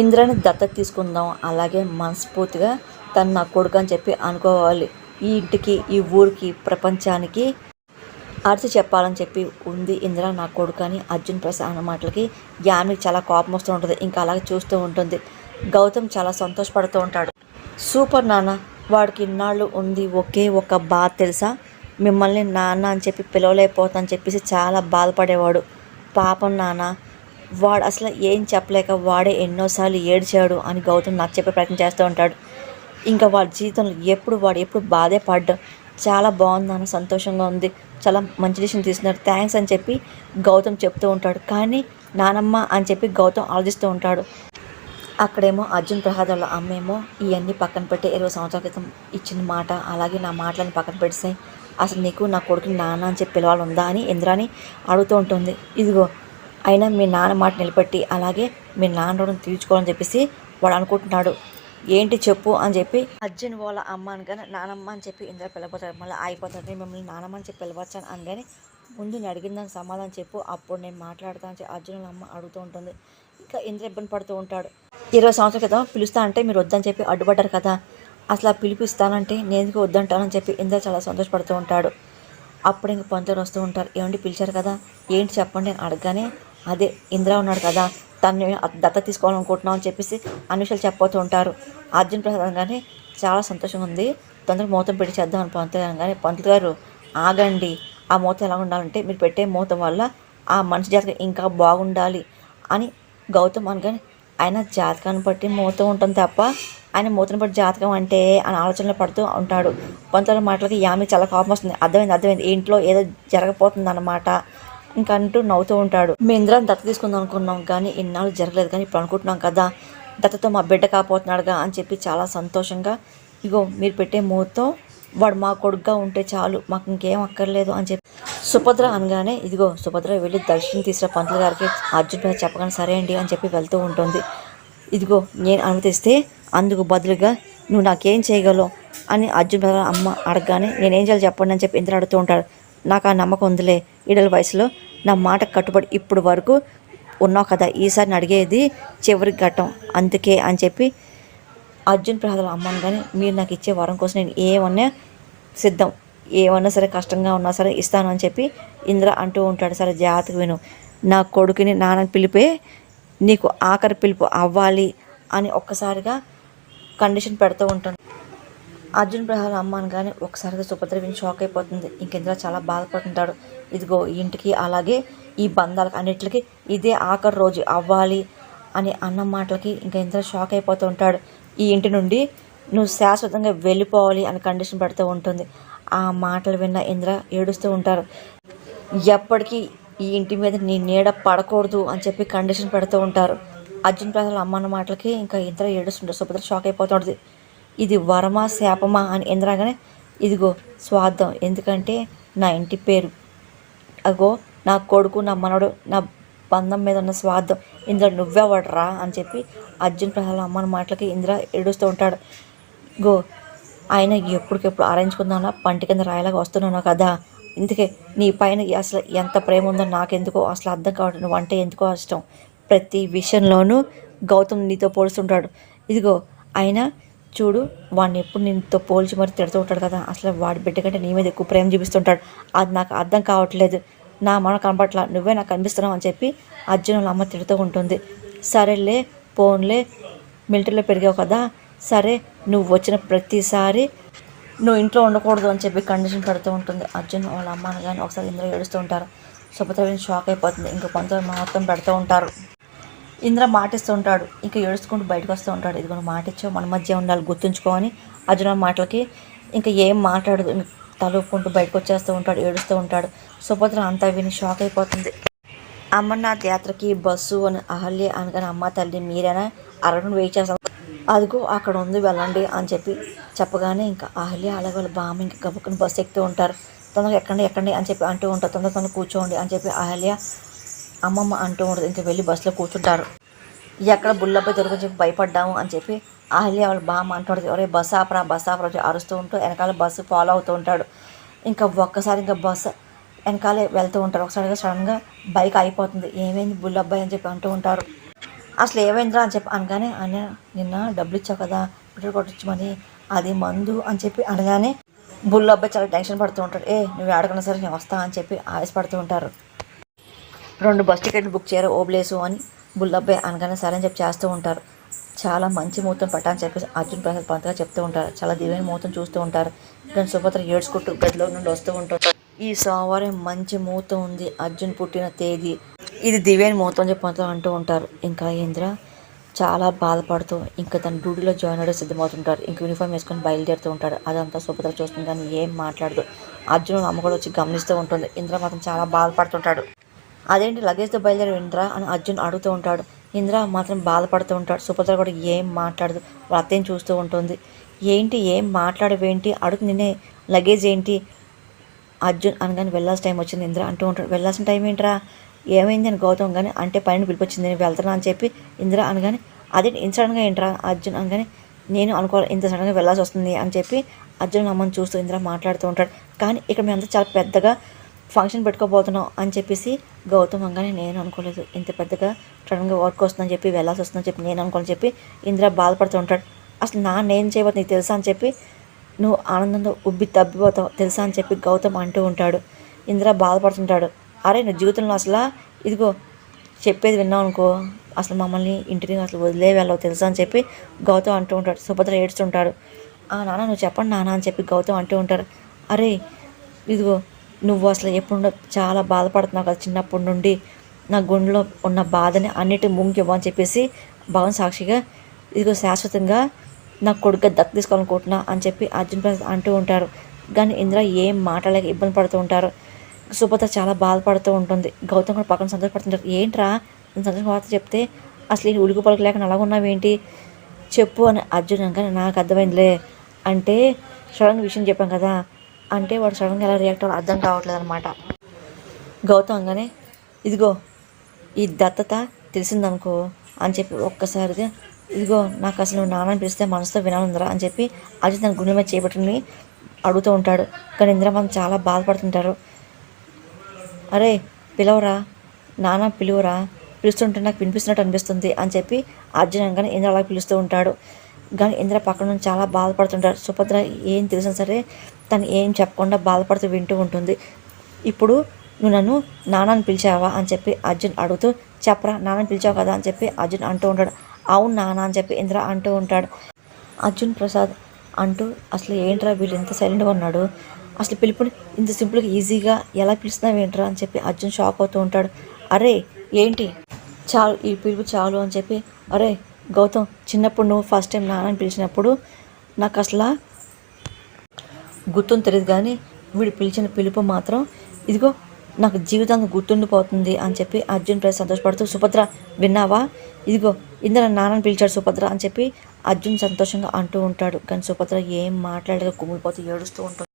ఇంద్రాని దత్తత తీసుకుందాం. అలాగే మనస్ఫూర్తిగా తను నా కొడుకు అని చెప్పి అనుకోవాలి. ఈ ఇంటికి ఈ ఊరికి ప్రపంచానికి అరిచి చెప్పాలని చెప్పి ఉంది ఇంద్ర నా కొడుకు అని అర్జున్ ప్రసాద్ అన్న మాటలకి. యామికి చాలా కోపం వస్తూ ఉంటుంది. ఇంకా అలాగే చూస్తూ ఉంటుంది. గౌతమ్ చాలా సంతోషపడుతూ ఉంటాడు. సూపర్ నాన్న వాడికి ఇన్నాళ్ళు ఉంది. ఒకే ఒక బాధ తెలుసా? మిమ్మల్ని నాన్న అని చెప్పి పిలవలేకపోతానని చెప్పేసి చాలా బాధపడేవాడు. పాపం నాన్న వాడు అసలు ఏం చెప్పలేక వాడే ఎన్నోసార్లు ఏడ్చాడు అని గౌతమ్ నాకు చెప్పే ప్రయత్నం చేస్తూ ఉంటాడు. ఇంకా వాడి జీవితంలో ఎప్పుడు వాడు ఎప్పుడు బాధే పడ్డం చాలా బాగుంది నాన్న సంతోషంగా ఉంది. చాలా మంచి డిసిషన్ తీసుకున్నారు థ్యాంక్స్ అని చెప్పి గౌతమ్ చెప్తూ ఉంటాడు. కానీ నానమ్మ అని చెప్పి గౌతమ్ ఆలోచిస్తూ ఉంటాడు. అక్కడేమో అర్జున్ ప్రసాద్ వాళ్ళ అమ్మేమో ఇవన్నీ పక్కన పెట్టి ఇరవై సంవత్సరాల క్రితం ఇచ్చిన మాట అలాగే నా మాటలను పక్కన పెడితే అసలు నీకు నా కొడుకుని నాన్న అని చెప్పి పిలవాలి ఉందా అని ఇంద్రాని అడుగుతూ ఉంటుంది. ఇదిగో అయినా మీ నాన్న మాట నిలబెట్టి అలాగే మీ నాన్న రుణం తీర్చుకోవాలని చెప్పేసి వాడు అనుకుంటున్నాడు. ఏంటి చెప్పు అని చెప్పి అర్జున్ వాళ్ళ అమ్మ అనగానే నానమ్మ అని చెప్పి ఇందులో పిలవతాడు మళ్ళీ ఆగిపోతాడు. మిమ్మల్ని నానమ్మ అని చెప్పి పిలవచ్చాను అనగానే ముందు నేను అడిగిన దానికి సమాధానం చెప్పు. అప్పుడు నేను మాట్లాడతాను అని చెప్పి అర్జున్ వాళ్ళ అమ్మ అడుగుతూ ఉంటుంది. ఇంకా ఇంద్ర ఇబ్బంది పడుతూ ఉంటాడు. ఇరవై సంవత్సరాల క్రితం పిలుస్తా అంటే మీరు వద్దని చెప్పి అడ్డుపడ్డారు కదా. అసలు ఆ నేను ఎందుకు వద్దంటానని చెప్పి ఇంద్ర చాలా సంతోషపడుతూ ఉంటాడు. అప్పుడు ఇంక పంతులు వస్తూ ఉంటారు. ఏమండి పిలిచారు కదా? ఏంటి చెప్పండి అని అడగగానే అదే ఇంద్ర ఉన్నాడు కదా తను దత్త తీసుకోవాలనుకుంటున్నాం అని చెప్పేసి అన్ని విషయాలు చెప్పబోతూ ఉంటారు అర్జున్ ప్రసాద్ అనగానే చాలా సంతోషంగా ఉంది తొందరగా మూతం పెట్టి చేద్దాం అని పంతులు అనగానే పంతులు గారు ఆగండి. ఆ మూత ఎలా ఉండాలంటే మీరు పెట్టే మూత వల్ల ఆ మనిషి జాతకం ఇంకా బాగుండాలి అని గౌతమ్ అనగానే ఆయన జాతకాన్ని బట్టి మూత ఉంటుంది తప్ప ఆయన మూతను బట్టి జాతకం అంటే అని ఆలోచనలో పడుతూ ఉంటాడు. పంతుల మాటలకి యామి చాలా కోపం వస్తుంది. అర్థమైంది అర్థమైంది. ఇంట్లో ఏదో జరగబోతుంది అన్నమాట ఇంకా అంటూ నవ్వుతూ ఉంటాడు. మేము ఇంద్రాన్ని దత్త తీసుకుందాం అనుకున్నాం కానీ ఇన్నాళ్ళు జరగలేదు కానీ ఇప్పుడు అనుకుంటున్నాం కదా. దత్తతో మా బిడ్డ కాపోతున్నాడుగా అని చెప్పి చాలా సంతోషంగా ఇగో మీరు పెట్టే మూతో వాడు మా కొడుకుగా ఉంటే చాలు మాకు ఇంకేం అక్కర్లేదు అని చెప్పి సుభద్ర అనగానే ఇదిగో సుభద్ర వెళ్ళి దర్శనం తీసిన పంతులు గారికి. అర్జున్ గారు చెప్పగానే సరే అండి అని చెప్పి వెళ్తూ ఉంటుంది. ఇదిగో నేను అనుమతిస్తే అందుకు బదులుగా నువ్వు నాకేం చేయగలవు అని అర్జున్ అమ్మ అడగగానే నేనేం చేయాలి చెప్పండి అని చెప్పి ఇంద్ర అడుగుతూ ఉంటాడు. నాకు ఆ నమ్మకం ఉందిలే ఈడల వయసులో నా మాట కట్టుబడి ఇప్పుడు వరకు ఉన్నావు కదా ఈసారి అడిగేది చివరి ఘట్టం. అందుకే అని చెప్పి అర్జున్ ప్రసాద్ అమ్మను కానీ మీరు నాకు ఇచ్చే వరం కోసం నేను ఏమన్నా సిద్ధం ఏమన్నా సరే కష్టంగా ఉన్నా సరే ఇస్తాను అని చెప్పి ఇంద్ర అంటూ ఉంటాడు. సరే జాగ్రత్తగా విను. నా కొడుకుని నాన్న పిలిపే నీకు ఆఖరి పిలుపు అవ్వాలి అని ఒక్కసారిగా కండిషన్ పెడుతూ ఉంటాను అర్జున్ ప్రహార అమ్మ అనగానే ఒకసారిగా సుభద్ర విని షాక్ అయిపోతుంది. ఇంకెందులో చాలా బాధపడుతుంటాడు. ఇదిగో ఇంటికి అలాగే ఈ బంధాలకు అన్నిటికి ఇదే ఆఖరి రోజు అవ్వాలి అని అన్న మాటలకి ఇంకా ఇంత షాక్ అయిపోతూ ఉంటాడు. ఈ ఇంటి నుండి నువ్వు శాశ్వతంగా వెళ్ళిపోవాలి అని కండిషన్ పెడుతూ ఉంటుంది. ఆ మాటలు విన్న ఇంద్ర ఏడుస్తూ ఉంటారు. ఎప్పటికీ ఈ ఇంటి మీద నీ నీడ పడకూడదు అని చెప్పి కండిషన్ పెడుతూ ఉంటారు. అర్జున్ ప్రసాద్ అమ్మ అన్న మాటలకి ఇంకా ఇంద్ర ఏడుస్తుంటారు సుభద్ర షాక్ అయిపోతుంది ఇది వరమా శాపమా అని ఇంద్రాగానే ఇదిగో స్వార్థం. ఎందుకంటే నా ఇంటి పేరు. అగో నా కొడుకు నా మనవడు నా బంధం మీద ఉన్న స్వార్థం. ఇంద్ర నువ్వెవడరా అని చెప్పి అర్జున్ ప్రసాద్ అమ్మని మాటలకి ఇంద్ర ఏడుస్తూ ఉంటాడు. గో ఆయన ఎప్పటికెప్పుడు ఆరాయించుకుందానా పంటి కింద రాయలాగా వస్తున్నాను కదా. ఇందుకే నీ పైన అసలు ఎంత ప్రేమ ఉందో నాకెందుకో అసలు అర్థం కావట్లేదు. నువ్వు అంటే ఎందుకో ఇష్టం ప్రతి విషయంలోనూ గౌతమ్ నీతో పోలుస్తుంటాడు. ఇదిగో ఆయన చూడు వాడిని ఎప్పుడు నీతో పోల్చి మరి తిడుతూ ఉంటాడు కదా. అసలు వాడి బిడ్డ కంటే నీ మీద ఎక్కువ ప్రేమ చూపిస్తుంటాడు. అది నాకు అర్థం కావట్లేదు. నా మన కనపట్ల నువ్వే నాకు కనిపిస్తున్నావు అని చెప్పి అర్జున్ వాళ్ళ అమ్మ తిడుతూ ఉంటుంది. సరేలే పోన్లే మిలిటరీలో పెరిగావు కదా. సరే నువ్వు వచ్చిన ప్రతిసారి నువ్వు ఇంట్లో ఉండకూడదు అని చెప్పి కండిషన్ పెడుతూ ఉంటుంది. అర్జున్ వాళ్ళ అమ్మ కానీ ఒకసారి ఇందులో ఏడుస్తూ ఉంటారు. సుభద్రవిని షాక్ అయిపోతుంది. ఇంకా కొంత మొత్తం పెడుతూ ఉంటారు. ఇంద్ర మాటిస్తూ ఉంటాడు. ఇంకా ఏడుచుకుంటూ బయటకు వస్తూ ఉంటాడు. ఇదిగో నువ్వు మాట ఇచ్చావు మన మధ్య ఉండాలి గుర్తుంచుకోని అర్జున మాటలకి ఇంకా ఏం మాట్లాడదు తలుపుకుంటూ బయటకు వచ్చేస్తూ ఉంటాడు ఏడుస్తూ ఉంటాడు. సుభద్ర అంతా విని షాక్ అయిపోతుంది. అమర్నాథ్ యాత్రకి బస్సు అని అహల్య అనగానే అమ్మ తల్లి మీరేనా? అరగను వెయిట్ చేస్తాం. అదిగో అక్కడ ఉంది వెళ్ళండి అని చెప్పి చెప్పగానే ఇంకా అహల్య అలాగే వాళ్ళ బామ్మ ఇంకా గబుక్కుని బస్సు ఎక్కుతూ ఉంటారు. తొందరగా ఎక్కండి ఎక్కండి అని చెప్పి అంటూ ఉంటారు. తొందర తొందర కూర్చోండి అని చెప్పి అహల్య అమ్మమ్మ అంటూ ఉండదు. ఇంకా వెళ్ళి బస్సులో కూర్చుంటారు. ఎక్కడ బుల్లపై దొరకని చెప్పి భయపడ్డాము అని చెప్పి అహల్య వాళ్ళ బామ్మ అంటుంటుంది ఒరే బస్ ఆపరా బస్ ఆపరా అరుస్తూ ఉంటూ వెనకాల బస్సు ఫాలో అవుతూ ఉంటాడు. ఇంకా ఒక్కసారి ఇంకా బస్సు వెనకాలే వెళ్తూ ఉంటారు. ఒకసారిగా సడన్గా బైక్ అయిపోతుంది ఏమైంది బుల్లబ్బాయి అని చెప్పి అంటూ ఉంటారు. అసలు ఏమైందిరా అని చెప్పి అనగానే అన్న నిన్న డబ్బులు ఇచ్చావు కదా పెట్రోల్ కొట్టించమని అది మందు అని చెప్పి అనగానే బుల్లబ్బాయి చాలా టెన్షన్ పడుతూ ఉంటాడు. ఏ నువ్వు ఆడకుండా సరే నేను వస్తా అని చెప్పి ఆవేశపడుతూ ఉంటారు. రెండు బస్ టికెట్లు బుక్ చేయరు. ఓబ్లేసు అని బుల్లబ్బాయి అనగానే సరే అని చెప్పి చేస్తూ ఉంటారు. చాలా మంచి ముహూర్తం పట్టని చెప్పేసి అర్జున్ ప్రసాద్ పంతగా చెప్తూ ఉంటారు. చాలా దివ్యమైన ముహూర్తం చూస్తూ ఉంటారు. కానీ సుభద్ర ఏడ్చుకుంటూ గదిలో నుండి వస్తూ ఉంటారు. ఈ సోమవారం మంచి ముహూర్తం ఉంది. అర్జున్ పుట్టిన తేదీ. ఇది దివ్యమైన ముహూర్తం అని చెప్పి అంటూ ఉంటారు. ఇంకా ఇంద్ర చాలా బాధపడుతూ ఇంకా తన డ్యూటీలో జాయిన్ అయ్యే సిద్ధమవుతుంటారు. ఇంక యూనిఫామ్ వేసుకొని బయలుదేరుతూ ఉంటాడు. అదంతా సుభద్ర చూస్తుంది కానీ ఏం మాట్లాడదు. అర్జున్ అమ్మ కూడా వచ్చి గమనిస్తూ ఉంటుంది. ఇంద్ర మాత్రం చాలా బాధపడుతుంటాడు. అదేంటి లగేజ్తో బయలుదేరి ఇంద్ర అని అర్జున్ అడుగుతూ ఉంటాడు. ఇంద్ర మాత్రం బాధపడుతూ ఉంటాడు. సుభద్ర కూడా ఏం మాట్లాడదు. వాళ్ళ అత్తయ్యని చూస్తూ ఉంటుంది. ఏంటి ఏం మాట్లాడవేంటి అడుగు నిన్నే లగేజ్ ఏంటి? అర్జున్ అనగానే వెళ్ళాల్సిన టైం వచ్చింది. ఇంద్ర అంటూ ఉంటాడు. వెళ్ళాల్సిన టైం ఏంట్రా? ఏమైంది అని గౌతమ్ కానీ అంటే పైన పిలిపొచ్చింది నేను వెళ్తున్నా అని చెప్పి ఇంద్ర అనగానే అదే ఇంత ఏంట్రా? అర్జున్ అనగానే నేను అనుకోవాలి ఇంత సడన్గా వెళ్ళాల్సి వస్తుంది అని చెప్పి అర్జున్ అమ్మని చూస్తూ ఇంద్ర మాట్లాడుతూ ఉంటాడు. కానీ ఇక్కడ మేమంతా చాలా పెద్దగా ఫంక్షన్ పెట్టుకోబోతున్నాం అని చెప్పేసి గౌతమ్ అంగానే నేను అనుకోలేదు. ఇంత పెద్దగా సడన్గా వర్క్ వస్తుందని చెప్పి వెళ్ళాల్సి వస్తుందని చెప్పి నేను అనుకోని చెప్పి ఇంద్ర బాధపడుతూ ఉంటాడు. అసలు నా నేను చేయబోతు నీకు తెలుసా అని చెప్పి నువ్వు ఆనందంతో ఉబ్బి తబ్బిపోతావు తెలుసా అని చెప్పి గౌతమ్ అంటూ ఉంటాడు. ఇంద్ర బాధపడుతుంటాడు. అరే నువ్వు జీవితంలో అసలు ఇదిగో చెప్పేది విన్నావు అనుకో అసలు మమ్మల్ని ఇంటిని అసలు వదిలే వెళ్ళవు తెలుసా అని చెప్పి గౌతమ్ అంటూ ఉంటాడు. సుభద్ర ఏడుస్తుంటాడు. ఆ నాన్న నువ్వు చెప్పండి నాన్న అని చెప్పి గౌతమ్ అంటూ ఉంటారు అరే ఇదిగో నువ్వు అసలు ఎప్పుడు చాలా బాధపడుతున్నావు కదా చిన్నప్పటి నుండి. నా గుండెలో ఉన్న బాధని అన్నిటి ముంగివ్వు అని చెప్పేసి భవన్ సాక్షిగా ఇదిగో శాశ్వతంగా నా కొడుకు దత్తు తీసుకోవాలనుకుంటున్నా అని చెప్పి అర్జున్ ప్రసాద్ అంటూ ఉంటారు. కానీ ఇంద్ర ఏం మాటలేక ఇబ్బంది పడుతూ ఉంటారు. సుభద్ర చాలా బాధపడుతూ ఉంటుంది. గౌతమ్ కూడా పక్కన సంతోషపడుతుంటారు. ఏంట్రా? నేను సంతోషం వార్త చెప్తే అసలు ఈ ఉడుకు పలుకు లేక అలాగ ఉన్నావేంటి? చెప్పు అని అర్జున్ అనగానే నాకు అర్థమైందిలే అంటే సడన్ విషయం చెప్పాం కదా అంటే వాడు సడన్గా ఎలా రియాక్ట్ అవ్వాలి అర్థం కావట్లేదు అనమాట గౌతమ్ అనగానే ఇదిగో ఈ దత్తత తెలిసిందనుకో అని చెప్పి ఒక్కసారిగా ఇదిగో నాకు అసలు నాన్నని పిలిస్తే మనసుతో వినాలందరా అని చెప్పి అజిత్ తన గుండె మీద చేపట్టుని అడుగుతూ ఉంటాడు. కానీ ఇంద్ర మనం చాలా బాధపడుతుంటారు. అరే పిలవరా నాన్న పిలువరా పిలుస్తుంటే నాకు వినిపిస్తున్నట్టు అనిపిస్తుంది అని చెప్పి అర్జున్ అంగానే ఇంద్ర అలా పిలుస్తూ ఉంటాడు. కానీ ఇంద్ర పక్కన నుంచి చాలా బాధపడుతుంటాడు సుభద్ర ఏం తెలిసినా సరే తను ఏం చెప్పకుండా బాధపడుతూ వింటూ ఉంటుంది. ఇప్పుడు నువ్వు నన్ను నాన్నని పిలిచావా అని చెప్పి అర్జున్ అడుగుతూ చెప్పరా నాన్నని పిలిచావు కదా అని చెప్పి అర్జున్ అంటూ ఉంటాడు. అవును నాన్న అని చెప్పి ఇంద్ర అంటూ ఉంటాడు. అర్జున్ ప్రసాద్ అంటూ అసలు ఏంట్రా వీళ్ళు ఇంత సైలెంట్గా ఉన్నాడు? అసలు పిలుపుని ఇంత సింపుల్గా ఈజీగా ఎలా పిలుస్తున్నావు ఏంట్రా? అని చెప్పి అర్జున్ షాక్ అవుతూ ఉంటాడు. అరే ఏంటి? చాలు ఈ పిలుపు చాలు అని చెప్పి అరే గౌతమ్ చిన్నప్పుడు నువ్వు ఫస్ట్ టైం నాన్నని పిలిచినప్పుడు నాకు అసలు గుర్తుని తెలియదు కానీ వీడు పిలిచిన పిలుపు మాత్రం ఇదిగో నాకు జీవితాంతం గుర్తుండిపోతుంది అని చెప్పి అర్జున్ ప్రతి సంతోషపడుతూ సుభద్ర విన్నావా? ఇదిగో ఇందులో నాన్నని పిలిచాడు సుభద్ర అని చెప్పి అర్జున్ సంతోషంగా అంటూ ఉంటాడు. కానీ సుభద్ర ఏం మాట్లాడలేదు కుమిలిపోతూ ఏడుస్తూ ఉంటుంది.